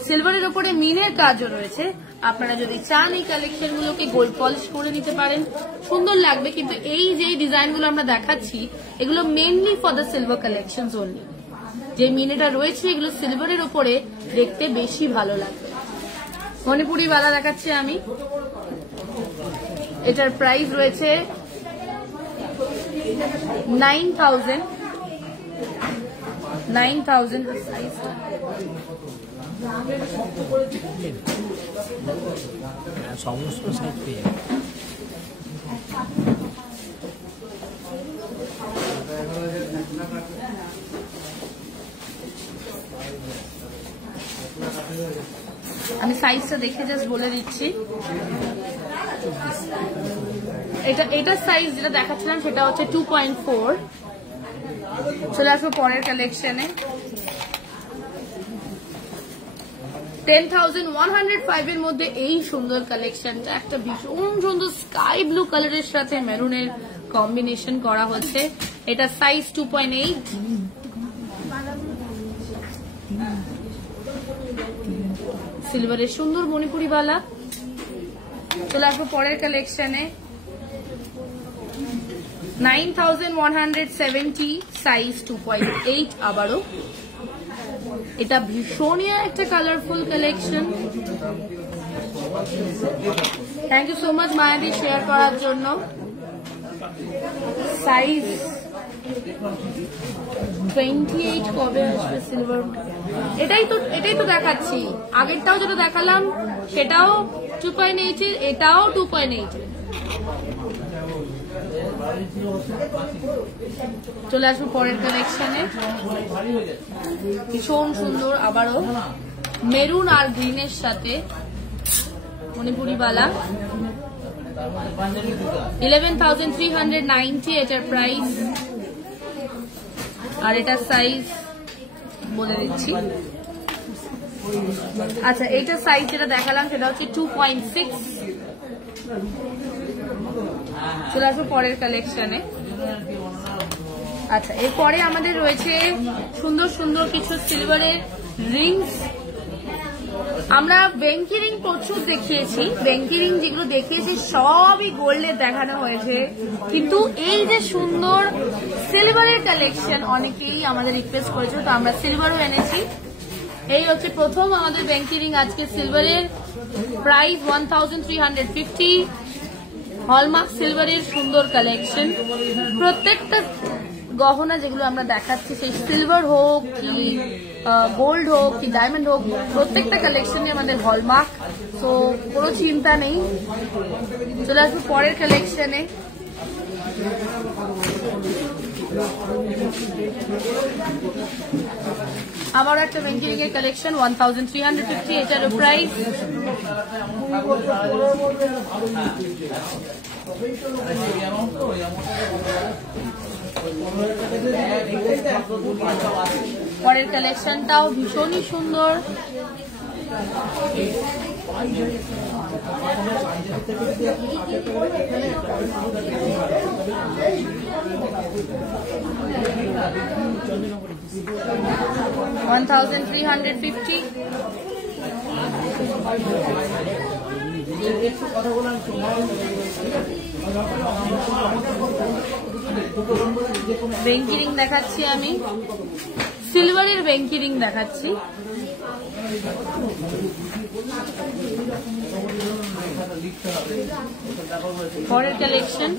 সিলভারের উপরে মিনের কাজও রয়েছে। আপনারা যদি চান এই কালেকশনগুলোকে গোল্ড পলিশ করে নিতে পারেন, সুন্দর লাগবে। কিন্তু এই যে ডিজাইনগুলো আমরা দেখাচ্ছি এগুলো mainly for the silver collections only. যে মিনেটা রয়েছে এগুলো সিলভারের উপরে দেখতে বেশি ভালো লাগবে। মণিপুরি বালা দেখাচ্ছি আমি, এটার প্রাইস রয়েছে 9,000। 9,000 সমস্ত সাইজ পেয়ে আমি সাইজটা দেখে জাস্ট বলে দিচ্ছি। এটার সাইজ যেটা দেখাচ্ছিলাম সেটা হচ্ছে 2.4। চলে আসবো পরের কালেকশনে। 10,105 এর মধ্যে এই সুন্দর কালেকশনটা, একটা ভীষণ সুন্দর স্কাই ব্লু কালারের সাথে মেরুনের কম্বিনেশন করা হচ্ছে। এটা সাইজ 2.8, সিলভারের সুন্দর মণিপুরি বালা। চলে আসবো পরের কালেকশনে। 9,170, সাইজ 2.8 আবারও। এটা ভীষণই একটা colourful collection. Thank you so much মায়াদি শেয়ার করার জন্য। সাইজ 28 কবে আসবে সিলভার? এটাই তো দেখাচ্ছি। আগেরটাও যেটা দেখালাম সেটাও 2.8, এটাও 2.8। চলে আসবো পরের কালেকশনে। ভীষণ সুন্দর আবারও মেরুন আর গ্রিনের সাথে মণিপুরি বালা। 11,390 এটার প্রাইস। আর এটার সাইজ বলে দিচ্ছি। আচ্ছা, এইটার সাইজ যেটা দেখালাম সেটা হচ্ছে 2.6। চলে আসবো পরের কালেকশনে। আচ্ছা, এরপরে আমাদের রয়েছে সুন্দর সুন্দর কিছু সিলভারের রিংস। আমরা বেঙ্কি রিং প্রচুর দেখিয়েছি, বেঙ্কি রিং যেগুলো দেখিয়েছি সবই গোল্ডের দেখানো হয়েছে, কিন্তু এই যে সুন্দর সিলভারের কালেকশন অনেকেই আমাদের রিকোয়েস্ট করেছে, তো আমরা সিলভারও এনেছি। এই হচ্ছে প্রথম আমাদের বেঙ্কি রিং আজকে সিলভারের। প্রাইস 1,350। হলমার্ক সিলভারের সুন্দর কালেকশন। প্রত্যেকটা গহনা যেগুলো আমরা দেখাচ্ছি, সেই সিলভার হোক কি গোল্ড হোক কি ডায়মন্ড হোক, প্রত্যেকটা কালেকশনে আমাদের হলমার্ক, তো কোনো চিন্তা নেই। চলে আসবো পরের কালেকশনে। আবার একটা বেঙ্কি রিং এর কালেকশন 1,350, এটার প্রাইস। পরের কালেকশনটাও ভীষণই সুন্দর। $1,350। বেঙ্কি রিং দেখাচ্ছি আমি, সিলভারের বেঙ্কি রিং দেখাচ্ছি। পরের কালেকশন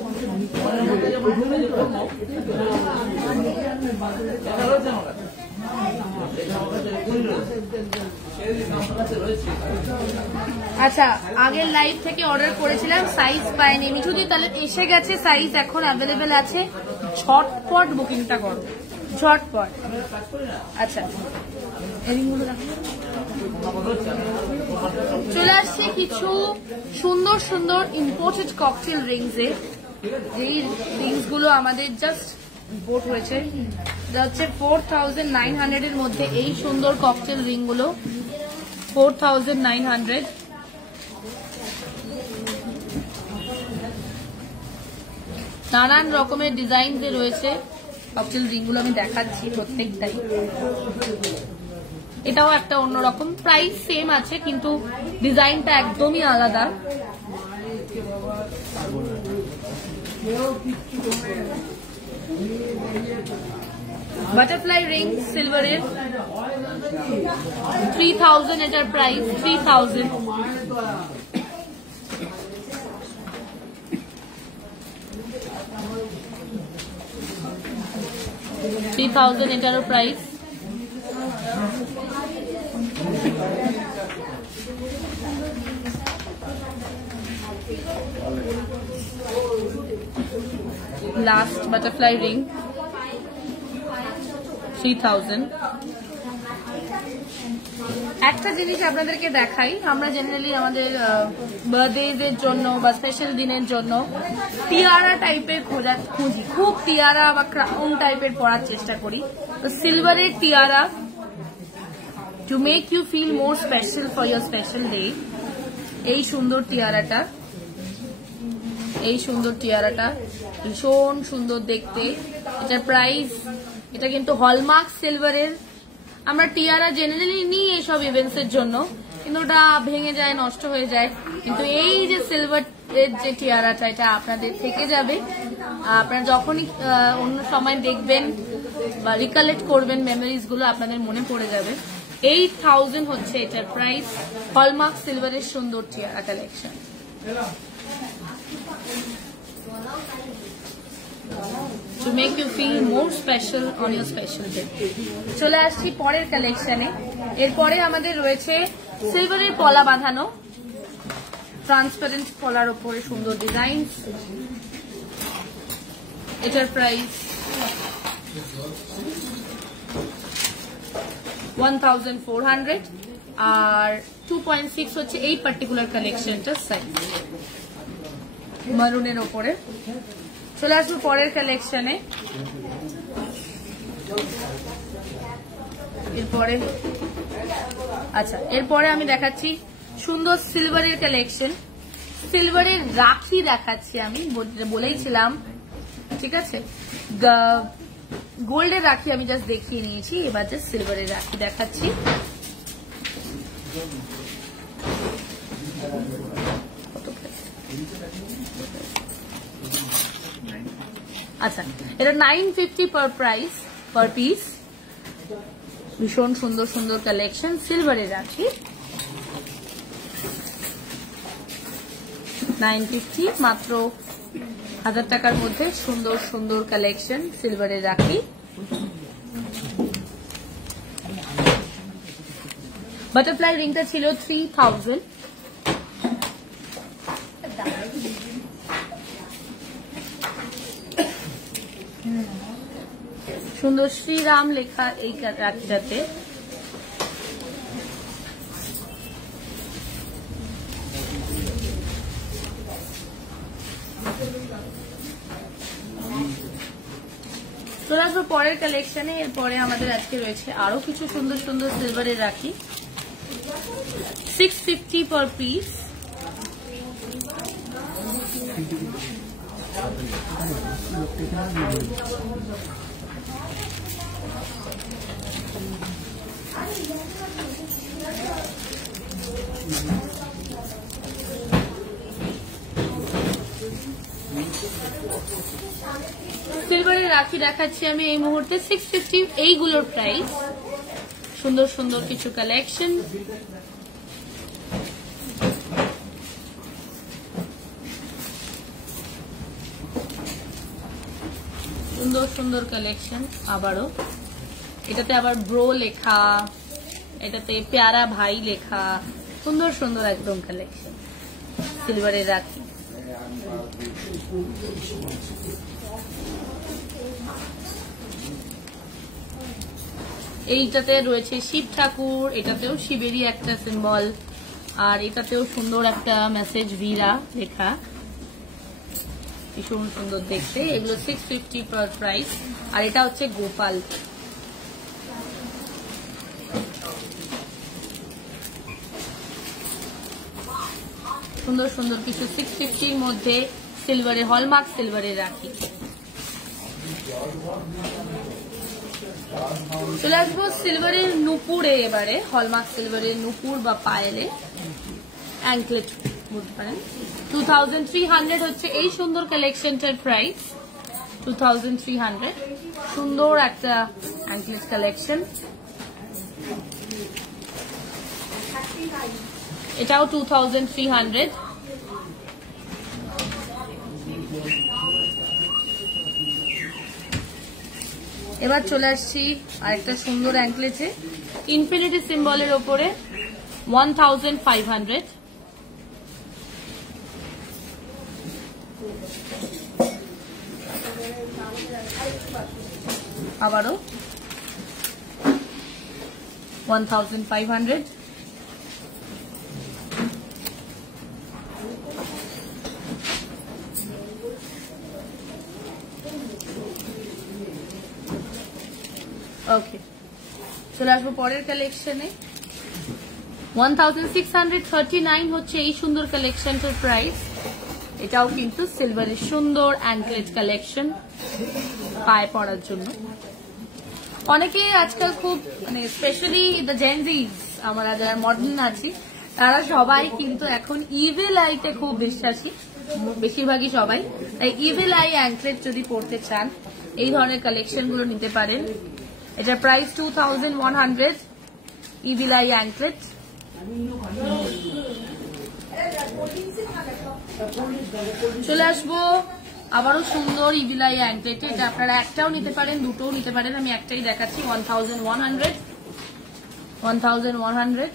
আচ্ছা, আগের লাইভ থেকে অর্ডার করেছিলাম, সাইজ পাইনি মিঠুদি, তাহলে এসে গেছে, সাইজ এখন অ্যাভেলেবেল আছে। ঝটপট বুকিংটা করো, ঝটপট। আচ্ছা, চলে আসছে কিছু সুন্দর সুন্দর ইম্পোর্টেড ককটেল রিংসে। এই রিংস গুলো আমাদের জাস্ট ইম্পোর্ট হয়েছে, যা হচ্ছে 4,900 এর মধ্যে। এই সুন্দর ককটেল রিং গুলো 4,900। নানান রকমের ডিজাইন রয়েছে ককটেল রিং গুলো, আমি দেখাচ্ছি প্রত্যেকটাই। এটাও একটা অন্যরকম, প্রাইস সেম আছে কিন্তু ডিজাইনটা একদমই আলাদা। বাটারফ্লাই রিং সিলভারের 3,000 এটার প্রাইস। 3,000। এটারও প্রাইস। Last butterfly ring 3,000। একটা জিনিস আপনাদেরকে দেখাই, আমরা জেনারেলি আমাদের বার্থডেজের জন্য বা স্পেশাল দিনের জন্য টিয়ারা টাইপের খুঁজি, খুব টিয়ারা বা ক্রাউন টাইপের পরার চেষ্টা করি। তো সিলভারের tiara to make you feel more special for your special day, এই সুন্দর টিয়ারাটা, এই সুন্দর টিয়ারাটা ভীষণ সুন্দর দেখতে। এটার প্রাইস, এটা কিন্তু হলমার্ক সিলভারের। আমরা টিয়ারা জেনারেলি নিই এইসব ইভেন্টস এর জন্য, কিন্তু ওটা ভেঙে যায়, নষ্ট হয়ে যায়। কিন্তু এই যে সিলভার এর যে টিয়ারাটা, এটা আপনাদের থেকে যাবে। আপনারা যখনই অন্য সময় দেখবেন বা রিকালেক্ট করবেন মেমোরিজ গুলো, আপনাদের মনে পড়ে যাবে। 8000 হচ্ছে এটার প্রাইস। হলমার্ক সিলভারের সুন্দর টিয়ারা collection. To make you feel more special on your special day. চলে আসছি পরের কালেকশনে। এরপরে আমাদের রয়েছে সিলভারের পলা বাঁধানো, ট্রান্সপারেন্ট পলার উপরে সুন্দর ডিজাইন। এটার প্রাইস 1400 আর 2.6 হচ্ছে এই পার্টিকুলার কালেকশনটার সাইজ, মারুনের ওপরে। চলে আসবো পরের কালেকশনে। এরপরে আচ্ছা, এরপরে আমি দেখাচ্ছি সুন্দর সিলভারের কালেকশন। সিলভারের রাখি দেখাচ্ছি, আমি বলেইছিলাম, ঠিক আছে। গোল্ডের রাখি আমি জাস্ট দেখিয়ে নিয়েছি, এবার জাস্ট সিলভারের রাখি দেখাচ্ছি। আচ্ছা, এটা 950 পার পিস। ভীষণ সুন্দর সুন্দর কালেকশন সিলভারের রাখি। 950, মাত্র 1000 টাকার মধ্যে সুন্দর সুন্দর কালেকশন সিলভারের রাখি। বাটারফ্লাই রিংটা ছিল 3000। সুন্দর শ্রীরাম লেখা এই রাখিটাতে। চলে আসবো পরের কালেকশনে। এরপরে আমাদের আজকে রয়েছে আরো কিছু সুন্দর সুন্দর সিলভারের রাখি। 650 পার পিস। সিলভারের রাখি দেখাচ্ছি আমি এই মুহূর্তে 650 এইগুলোর প্রাইস। সুন্দর সুন্দর কিছু কালেকশন। সুন্দর সুন্দর কালেকশন। আবারও এটাতে আবার ব্রো লেখা, এটাতে প্যারা ভাই লেখা, সুন্দর সুন্দর একদম কালেকশন সিলভারের রাখি। এইটাতে রয়েছে শিব ঠাকুর, এটাতেও শিবেরই একটা সিম্বল, আর এটাতেও সুন্দর একটা মেসেজ ভিরা লেখা, ভীষণ সুন্দর দেখতে। এগুলো 650 পার প্রাইস। আর এটা হচ্ছে গোপাল। সুন্দর সুন্দর কিছু 650-র মধ্যে সিলভারের, হলমার্ক সিলভারের রাখি। চলে আসবো সিলভারের নুপুরে। এবারে হলমার্ক সিলভারের নুপুর বা পায়েলে অ্যাঙ্কলেট বলতে পারেন। 2300 হচ্ছে এই সুন্দর কালেকশনটার প্রাইস। 2300 সুন্দর একটা অ্যাঙ্কলেট কালেকশন। এটাও 2300। এবার চলে আসছি আরেকটা সুন্দর অ্যাঙ্কলেটে, ইনফিনিটি সিম্বলের ওপরে 1500। আবারও 1500। ওকে, চলে আসবো পরের কালেকশনে। 1639 হচ্ছে এই সুন্দর কালেকশনটার প্রাইস। এটাও কিন্তু সিলভারের সুন্দর অ্যাঙ্কলেট কালেকশন, পায়ে পরার জন্য। অনেকে আজকাল খুব মানে স্পেশালি দ্য জেনজিস, আমরা যারা মডার্ন আছি তারা সবাই কিন্তু এখন ইভিল আইতে খুব বিশ্বাসী, বেশিরভাগই সবাই। তাই ইভিল আই অ্যাঙ্কলেট যদি পড়তে চান এই ধরনের কালেকশন গুলো নিতে পারেন। এটার প্রাইস 2100 ইভিল আই অ্যাঙ্কলেট। চলে আসবো আবারও সুন্দর ইভিল আই অ্যাঙ্কলেটে। এটা আপনারা একটাও নিতে পারেন, দুটোও নিতে পারেন, আমি একটাই দেখাচ্ছি। 1100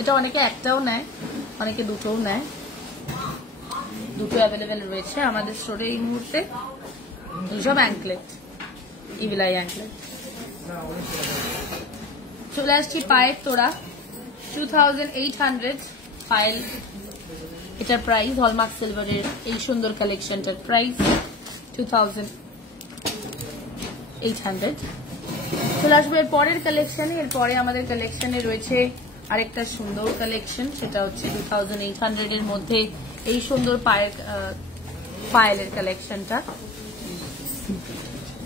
এটা অনেকে একটাও নেয়, অনেকে দুটোও নেয়, দুটো অ্যাভেলেবেল রয়েছে আমাদের স্টোরে এই মুহূর্তে। এইসব অ্যাঙ্কলেট, ইভিল আই অ্যাঙ্কলেট। চলে আসছি পায়ের তোড়া, 2800 পায়েল। এটার প্রাইস হলমার্ক সিলভারের এই সুন্দর কালেকশনটার প্রাইস 2800। চলে আসবো এর পরের কালেকশনে। এরপরে আমাদের কালেকশনে রয়েছে আরেকটা সুন্দর কালেকশন, সেটা হচ্ছে 2800 এর মধ্যে এই সুন্দর পায়েলের কালেকশনটা,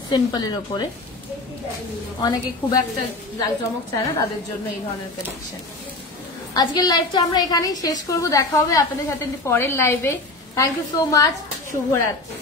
সিম্পলের ওপরে। অনেকে খুব একটা জাঁকজমক চায় না, তাদের জন্য এই ধরনের কালেকশন। আজকের লাইভটা আমরা এখানেই শেষ করব। দেখা হবে আপনাদের সাথে পরের লাইভে। Thank you so much. শুভরাত্রি।